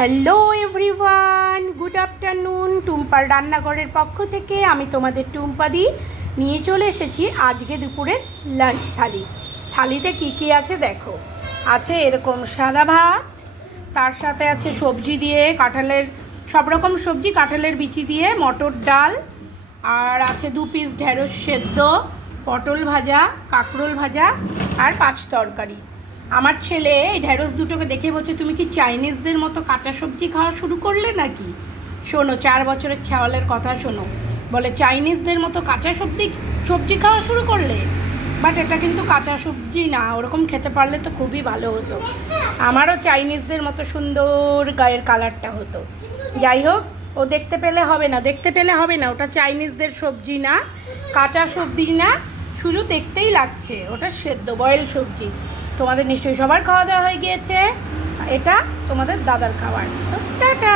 Hello everyone, good afternoon. টুম্পার রান্নাঘরের পক্ষ থেকে আমি তোমাদের টুম্পাদি নিয়ে চলে এসেছি আজকে দুপুরের লাঞ্চ থালি। থালিতে কি কি আছে দেখো। আছে এরকম সাদা ভাত, তার সাথে আছে সবজি দিয়ে কাঁঠালের সব রকম সবজি, কাঁঠালের বিচি দিয়ে মটর ডাল, আর আছে 2 পিস ঢেঁড়স সেদ্ধ, পটল ভাজা, কাঁকরোল ভাজা আর 5 তরকারি। আমার ছেলে এই ঢ্যাঁড়স দুটোকে দেখে বলছে, তুমি কি চাইনিজদের মতো কাঁচা সবজি খাওয়া শুরু করলে নাকি? শোনো, 4 বছরের ছাওয়ালের কথা শোনো। বলে চাইনিজদের মতো কাঁচা সবজি খাওয়া শুরু করলে। বাট এটা কিন্তু কাঁচা সবজি না, ওরকম খেতে পারলে তো খুবই ভালো হতো। আমারও চাইনিজদের মতো সুন্দর গায়ের কালারটা হতো। যাই হোক, ও দেখতে পেলে হবে না, ওটা চাইনিজদের সবজি না, কাঁচা সবজি না, শুধু দেখতেই লাগছে। ওটা সেদ্ধ বয়েল সবজি। তোমাদের নিশ্চয়ই সবার খাওয়া দাওয়া হয়ে গিয়েছে, এটা তোমাদের দাদার খাবার। টাটা।